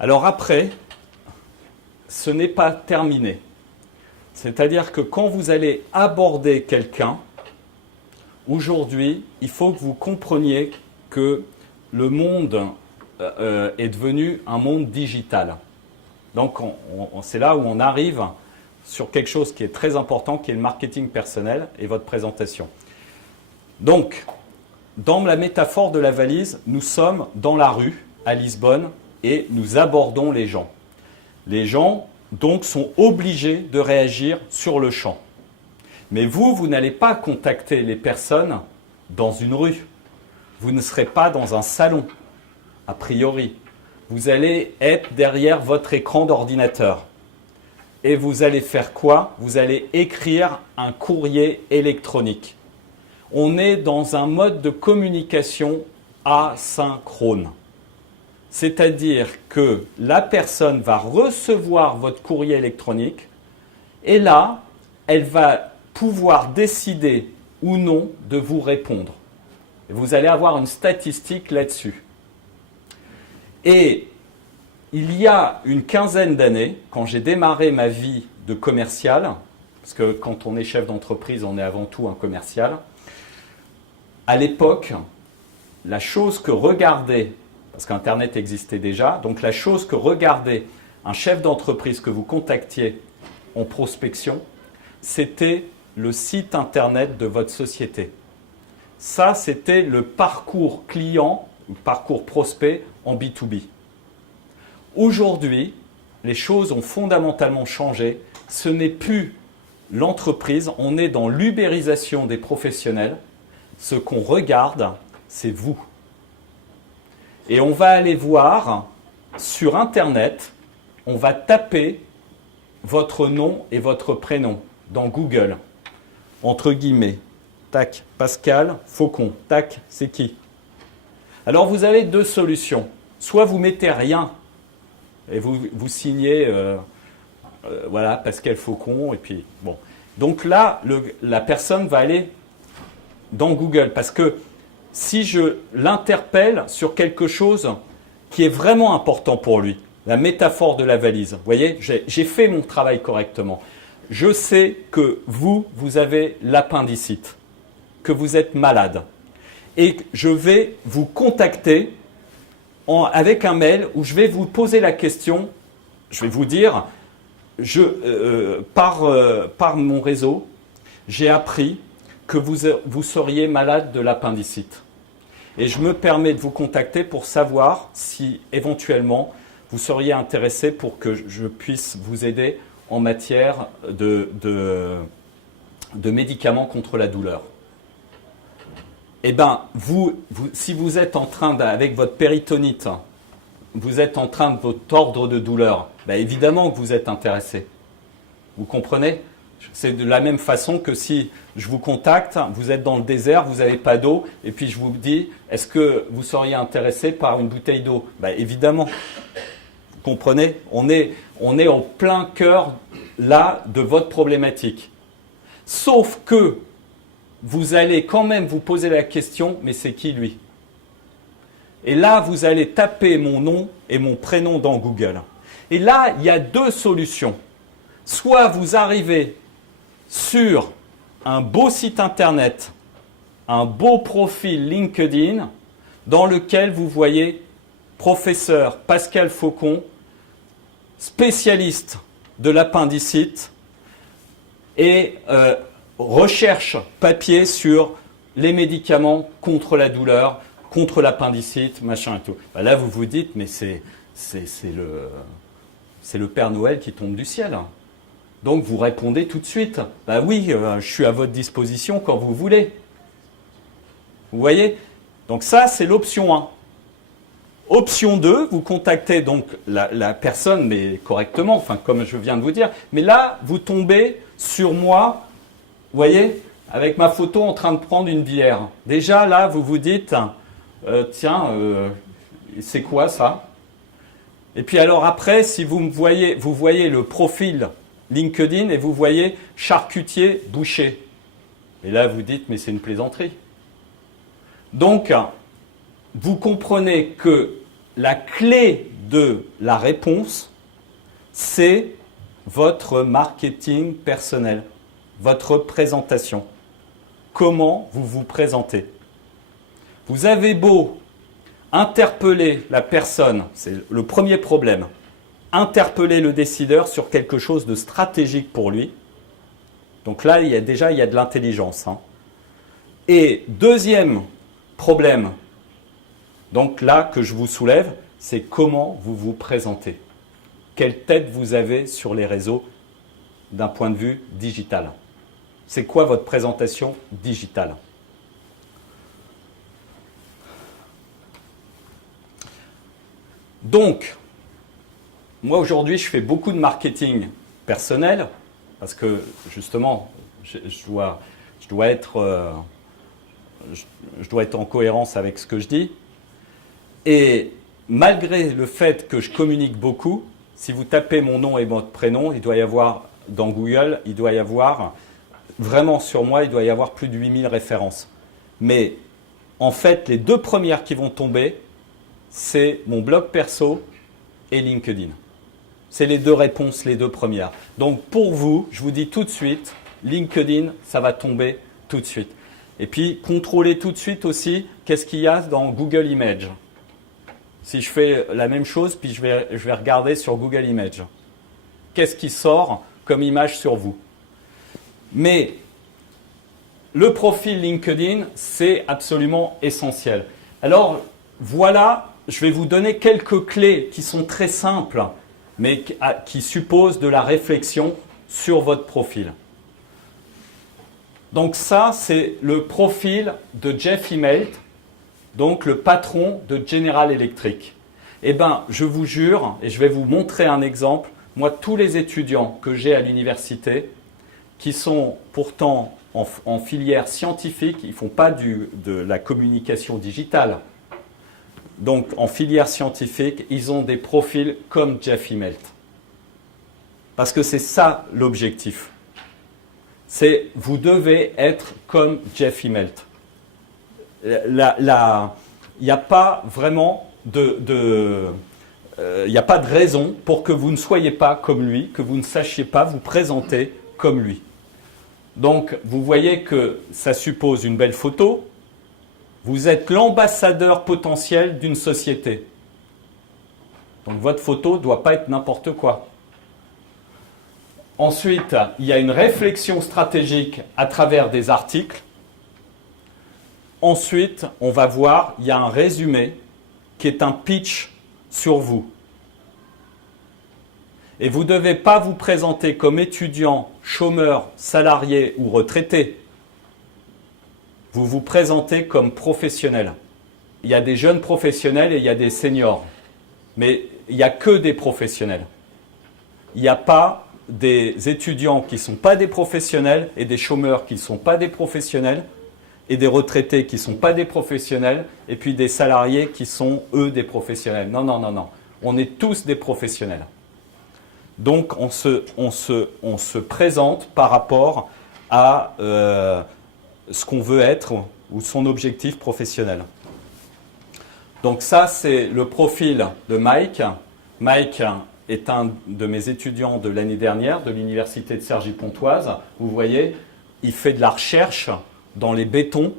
Alors après, ce n'est pas terminé. C'est-à-dire que quand vous allez aborder quelqu'un, aujourd'hui, il faut que vous compreniez que le monde est devenu un monde digital. Donc c'est là où on arrive sur quelque chose qui est très important, qui est le marketing personnel et votre présentation. Donc, dans la métaphore de la valise, nous sommes dans la rue à Lisbonne et nous abordons les gens. Les gens, donc, sont obligés de réagir sur le champ. Mais vous n'allez pas contacter les personnes dans une rue. Vous ne serez pas dans un salon, a priori. Vous allez être derrière votre écran d'ordinateur. Et vous allez faire quoi? Vous allez écrire un courrier électronique. On est dans un mode de communication asynchrone. C'est-à-dire que la personne va recevoir votre courrier électronique et là, elle va pouvoir décider ou non de vous répondre. Et vous allez avoir une statistique là-dessus. Et il y a une quinzaine d'années, quand j'ai démarré ma vie de commercial, parce que quand on est chef d'entreprise, on est avant tout un commercial, à l'époque, la chose que regardait, parce qu'Internet existait déjà, donc la chose que regardait un chef d'entreprise que vous contactiez en prospection, c'était le site Internet de votre société. Ça, c'était le parcours client, ou parcours prospect en B2B. Aujourd'hui, les choses ont fondamentalement changé. Ce n'est plus l'entreprise, on est dans l'ubérisation des professionnels. Ce qu'on regarde, c'est vous. Et on va aller voir sur Internet, on va taper votre nom et votre prénom dans Google, entre guillemets. Tac, Pascal Faucon. Tac, c'est qui? Alors vous avez deux solutions. Soit vous mettez rien et vous signez, voilà, Pascal Faucon, et puis bon. Donc là, la personne va aller dans Google, parce que si je l'interpelle sur quelque chose qui est vraiment important pour lui, la métaphore de la valise, vous voyez, j'ai fait mon travail correctement. Je sais que vous avez l'appendicite, que vous êtes malade, et je vais vous contacter avec un mail où je vais vous poser la question, je vais vous dire, par mon réseau, j'ai appris que vous seriez malade de l'appendicite. Et je me permets de vous contacter pour savoir si éventuellement vous seriez intéressé pour que je puisse vous aider en matière de médicaments contre la douleur. Eh bien, si vous êtes en train, avec votre péritonite, vous êtes en train de vous tordre de douleur, ben évidemment que vous êtes intéressé. Vous comprenez ? C'est de la même façon que si je vous contacte, vous êtes dans le désert, vous n'avez pas d'eau, et puis je vous dis, est-ce que vous seriez intéressé par une bouteille d'eau? Ben évidemment. Vous comprenez? On est en plein cœur, là, de votre problématique. Sauf que vous allez quand même vous poser la question, mais c'est qui lui? Et là, vous allez taper mon nom et mon prénom dans Google. Et là, il y a deux solutions. Soit vous arrivez sur un beau site internet, un beau profil LinkedIn, dans lequel vous voyez professeur Pascal Faucon, spécialiste de l'appendicite, et recherche papier sur les médicaments contre la douleur, contre l'appendicite, machin et tout. Ben là, vous vous dites, mais c'est le Père Noël qui tombe du ciel. Donc, vous répondez tout de suite. Ben oui, je suis à votre disposition quand vous voulez. Vous voyez? Donc ça, c'est l'option 1. Option 2, vous contactez donc la personne, mais correctement, enfin comme je viens de vous dire. Mais là, vous tombez sur moi, vous voyez, avec ma photo en train de prendre une bière. Déjà, là, vous vous dites, tiens, c'est quoi ça? Et puis alors après, si vous voyez le profil LinkedIn et vous voyez charcutier, boucher. Et là, vous dites, mais c'est une plaisanterie. Donc, vous comprenez que la clé de la réponse, c'est votre marketing personnel, votre présentation. Comment vous vous présentez? Vous avez beau interpeller la personne, c'est le premier problème, interpeller le décideur sur quelque chose de stratégique pour lui. Donc là, il y a de l'intelligence. Et deuxième problème, donc là que je vous soulève, c'est comment vous vous présentez. Quelle tête vous avez sur les réseaux d'un point de vue digital. C'est quoi votre présentation digitale? Donc, moi aujourd'hui, je fais beaucoup de marketing personnel parce que justement, je dois être en cohérence avec ce que je dis. Et malgré le fait que je communique beaucoup, si vous tapez mon nom et votre prénom, il doit y avoir dans Google, il doit y avoir vraiment sur moi, il doit y avoir plus de 8000 références. Mais en fait, les deux premières qui vont tomber, c'est mon blog perso et LinkedIn. C'est les deux réponses, les deux premières. Donc pour vous, je vous dis tout de suite, LinkedIn, ça va tomber tout de suite. Et puis, contrôlez tout de suite aussi qu'est-ce qu'il y a dans Google Images. Si je fais la même chose, puis je vais regarder sur Google Images. Qu'est-ce qui sort comme image sur vous? Mais le profil LinkedIn, c'est absolument essentiel. Alors, voilà, je vais vous donner quelques clés qui sont très simples, mais qui supposent de la réflexion sur votre profil. Donc ça, c'est le profil de Jeff Immelt, donc le patron de General Electric. Eh bien, je vous jure, et je vais vous montrer un exemple, moi, tous les étudiants que j'ai à l'université, qui sont pourtant en filière scientifique, ils ne font pas de la communication digitale. Donc, en filière scientifique, ils ont des profils comme Jeff Immelt. Parce que c'est ça l'objectif. C'est vous devez être comme Jeff Immelt. Il n'y a pas vraiment il n'y a pas de raison pour que vous ne soyez pas comme lui, que vous ne sachiez pas vous présenter comme lui. Donc, vous voyez que ça suppose une belle photo. Vous êtes l'ambassadeur potentiel d'une société. Donc, votre photo ne doit pas être n'importe quoi. Ensuite, il y a une réflexion stratégique à travers des articles. Ensuite, on va voir, il y a un résumé qui est un pitch sur vous. Et vous ne devez pas vous présenter comme étudiant, chômeur, salarié ou retraité. Vous vous présentez comme professionnel. Il y a des jeunes professionnels et il y a des seniors. Mais il n'y a que des professionnels. Il n'y a pas des étudiants qui ne sont pas des professionnels et des chômeurs qui ne sont pas des professionnels et des retraités qui ne sont pas des professionnels et puis des salariés qui sont, eux, des professionnels. Non, non, non, non. On est tous des professionnels. Donc, on se présente par rapport à ce qu'on veut être ou son objectif professionnel. Donc ça, c'est le profil de Mike. Mike est un de mes étudiants de l'année dernière de l'université de Cergy-Pontoise. Vous voyez, il fait de la recherche dans les bétons.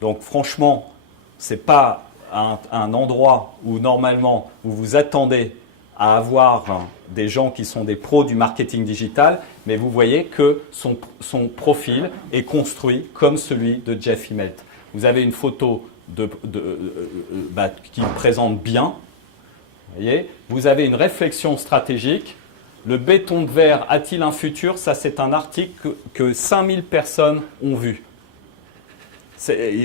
Donc franchement, ce n'est pas un endroit où normalement vous vous attendez à avoir des gens qui sont des pros du marketing digital, mais vous voyez que son profil est construit comme celui de Jeff Immelt. Vous avez une photo qui le présente bien. Voyez, vous avez une réflexion stratégique. Le béton de verre a-t-il un futur? Ça, c'est un article que 5000 personnes ont vu.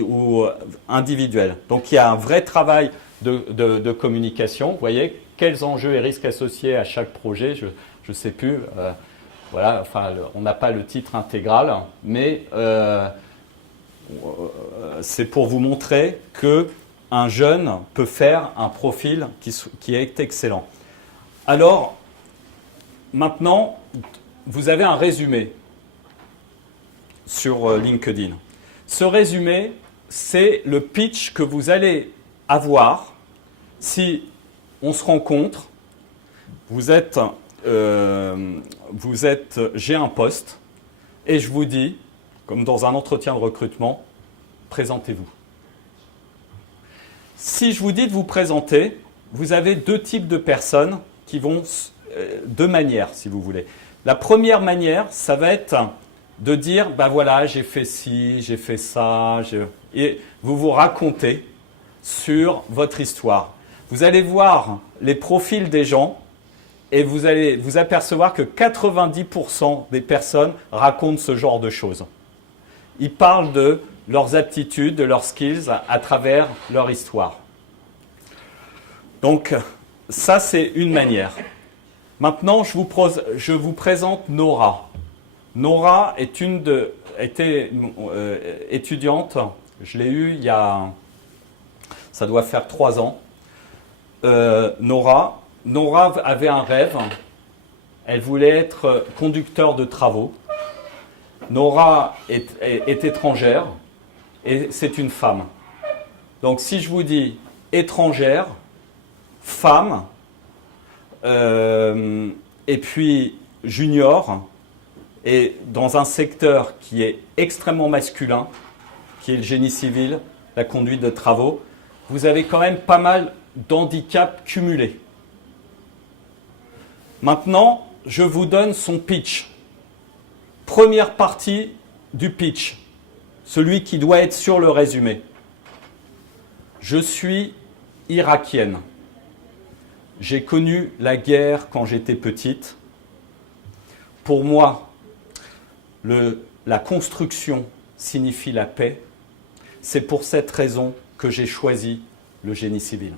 Ou individuel. Donc, il y a un vrai travail de communication. Vous voyez, quels enjeux et risques associés à chaque projet, je ne sais plus. Voilà, enfin, on n'a pas le titre intégral, mais c'est pour vous montrer qu'un jeune peut faire un profil qui est excellent. Alors, maintenant, vous avez un résumé sur LinkedIn. Ce résumé, c'est le pitch que vous allez avoir si on se rencontre, j'ai un poste et je vous dis, comme dans un entretien de recrutement, présentez-vous. Si je vous dis de vous présenter, vous avez deux types de personnes qui vont, deux manières si vous voulez. La première manière, ça va être de dire, ben voilà, j'ai fait ci, j'ai fait ça, et vous vous racontez sur votre histoire. Vous allez voir les profils des gens et vous allez vous apercevoir que 90% des personnes racontent ce genre de choses. Ils parlent de leurs aptitudes, de leurs skills à travers leur histoire. Donc, ça, c'est une manière. Maintenant, je vous présente Nora. Nora était étudiante. Je l'ai eue il y a... Ça doit faire 3 ans. Nora avait un rêve. Elle voulait être conducteur de travaux. Nora est étrangère et c'est une femme. Donc si je vous dis étrangère, femme, et puis junior, et dans un secteur qui est extrêmement masculin, qui est le génie civil, la conduite de travaux, vous avez quand même pas mal d'handicaps cumulés. Maintenant, je vous donne son pitch. Première partie du pitch, celui qui doit être sur le résumé. Je suis irakienne. J'ai connu la guerre quand j'étais petite. Pour moi, la construction signifie la paix. C'est pour cette raison que j'ai choisi le génie civil.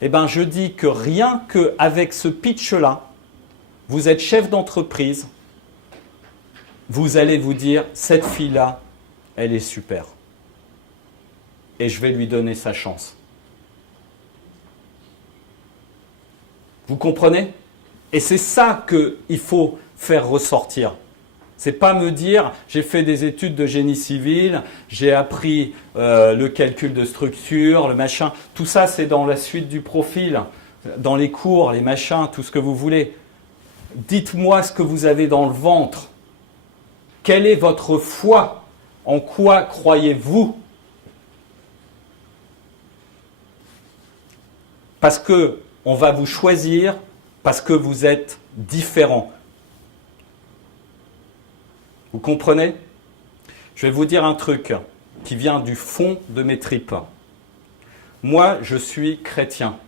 Eh bien, je dis que rien qu'avec ce pitch-là, vous êtes chef d'entreprise, vous allez vous dire, cette fille-là, elle est super. Et je vais lui donner sa chance. Vous comprenez? Et c'est ça qu'il faut faire ressortir. C'est pas me dire, j'ai fait des études de génie civil, j'ai appris le calcul de structure, le machin. Tout ça, c'est dans la suite du profil, dans les cours, les machins, tout ce que vous voulez. Dites-moi ce que vous avez dans le ventre. Quelle est votre foi? En quoi croyez-vous? Parce qu'on va vous choisir, parce que vous êtes différent. Vous comprenez? Je vais vous dire un truc qui vient du fond de mes tripes. Moi, je suis chrétien.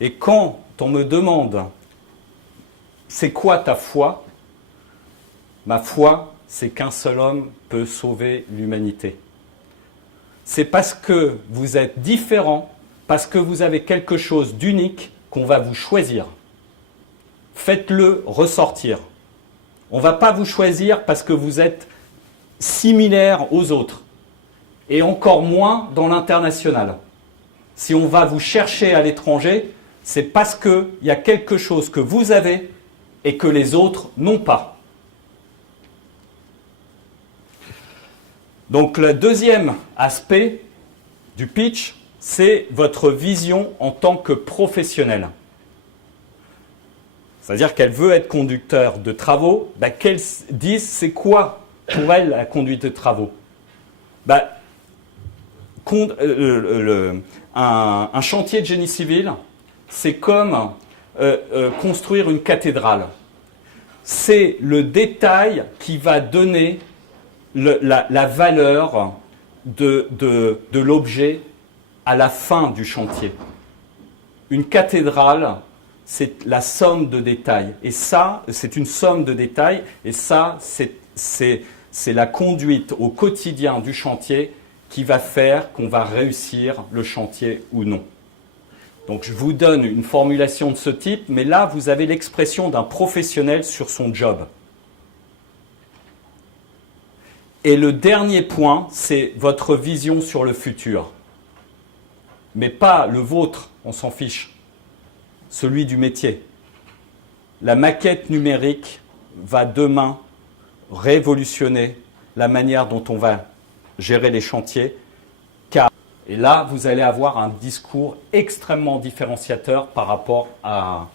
Et quand on me demande « c'est quoi ta foi ?» Ma foi, c'est qu'un seul homme peut sauver l'humanité. C'est parce que vous êtes différent, parce que vous avez quelque chose d'unique qu'on va vous choisir. Faites-le ressortir. On ne va pas vous choisir parce que vous êtes similaire aux autres. Et encore moins dans l'international. Si on va vous chercher à l'étranger, c'est parce qu'il y a quelque chose que vous avez et que les autres n'ont pas. Donc le deuxième aspect du pitch, c'est votre vision en tant que professionnel. C'est-à-dire qu'elle veut être conducteur de travaux, qu'elle dise c'est quoi pour elle la conduite de travaux. Un chantier de génie civil, c'est comme construire une cathédrale. C'est le détail qui va donner la valeur de l'objet à la fin du chantier. Une cathédrale, c'est la somme de détails. Et ça, c'est une somme de détails. Et ça, c'est la conduite au quotidien du chantier qui va faire qu'on va réussir le chantier ou non. Donc je vous donne une formulation de ce type, mais là, vous avez l'expression d'un professionnel sur son job. Et le dernier point, c'est votre vision sur le futur. Mais pas le vôtre, on s'en fiche. Celui du métier. La maquette numérique va demain révolutionner la manière dont on va gérer les chantiers, car Et là, vous allez avoir un discours extrêmement différenciateur par rapport à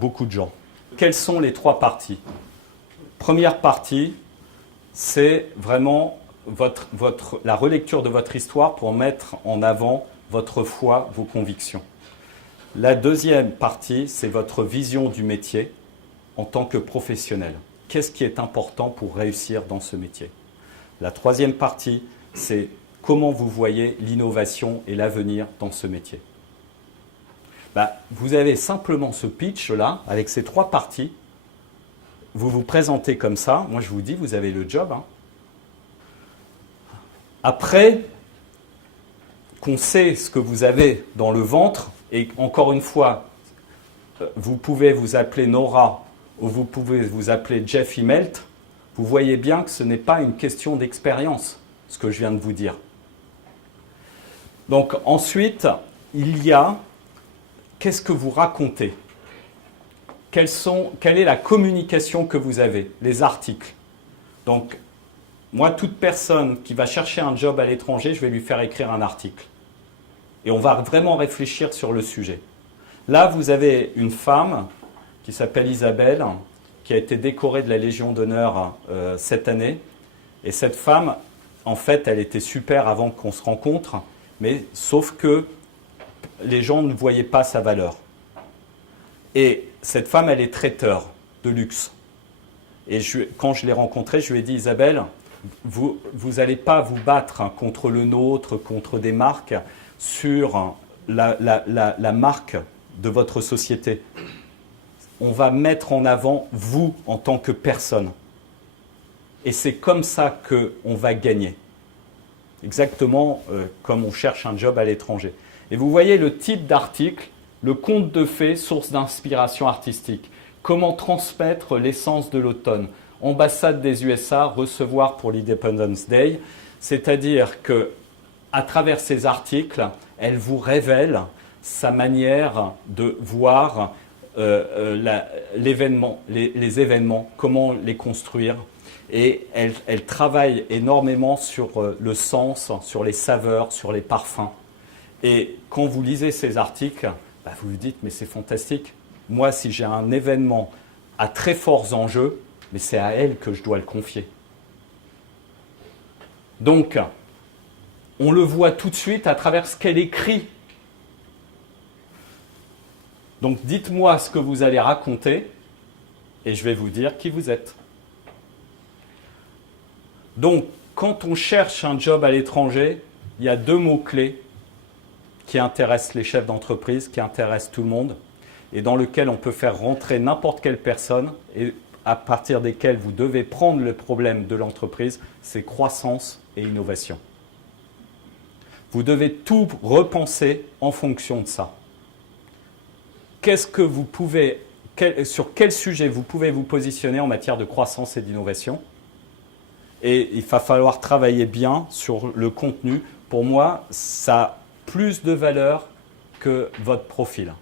beaucoup de gens. Quelles sont les 3 parties? Première partie, c'est vraiment la relecture de votre histoire pour mettre en avant votre foi, vos convictions. La deuxième partie, c'est votre vision du métier en tant que professionnel. Qu'est-ce qui est important pour réussir dans ce métier? La troisième partie, c'est comment vous voyez l'innovation et l'avenir dans ce métier. Vous avez simplement ce pitch-là, avec ces 3 parties. Vous vous présentez comme ça. Moi, je vous dis, vous avez le job. Après qu'on sait ce que vous avez dans le ventre, et encore une fois, vous pouvez vous appeler Nora ou vous pouvez vous appeler Jeff Immelt, vous voyez bien que ce n'est pas une question d'expérience, ce que je viens de vous dire. Donc ensuite, il y a qu'est-ce que vous racontez? Quelle est la communication que vous avez? Les articles. Donc, moi, toute personne qui va chercher un job à l'étranger, je vais lui faire écrire un article. Et on va vraiment réfléchir sur le sujet. Là, vous avez une femme qui s'appelle Isabelle, qui a été décorée de la Légion d'honneur cette année. Et cette femme, en fait, elle était super avant qu'on se rencontre, mais sauf que les gens ne voyaient pas sa valeur. Et cette femme, elle est traiteur de luxe. Et quand je l'ai rencontrée, je lui ai dit, Isabelle, vous n'allez pas vous battre contre le nôtre, contre des marques, sur la marque de votre société. On va mettre en avant vous en tant que personne. Et c'est comme ça qu'on va gagner. Exactement comme on cherche un job à l'étranger. Et vous voyez le type d'article, le conte de fées, source d'inspiration artistique. Comment transmettre l'essence de l'automne. Ambassade des USA, recevoir pour l'Independence Day. C'est-à-dire que, à travers ces articles, elle vous révèle sa manière de voir l'événement, les événements, comment les construire. Et elle travaille énormément sur le sens, sur les saveurs, sur les parfums. Et quand vous lisez ces articles, vous vous dites, mais c'est fantastique. Moi, si j'ai un événement à très forts enjeux, mais c'est à elle que je dois le confier. Donc, on le voit tout de suite à travers ce qu'elle écrit. Donc, dites-moi ce que vous allez raconter et je vais vous dire qui vous êtes. Donc, quand on cherche un job à l'étranger, il y a 2 mots-clés qui intéressent les chefs d'entreprise, qui intéressent tout le monde, et dans lequel on peut faire rentrer n'importe quelle personne, et à partir desquels vous devez prendre le problème de l'entreprise, c'est croissance et innovation. Vous devez tout repenser en fonction de ça. Sur quel sujet vous pouvez vous positionner en matière de croissance et d'innovation? Et il va falloir travailler bien sur le contenu. Pour moi, ça a plus de valeur que votre profil.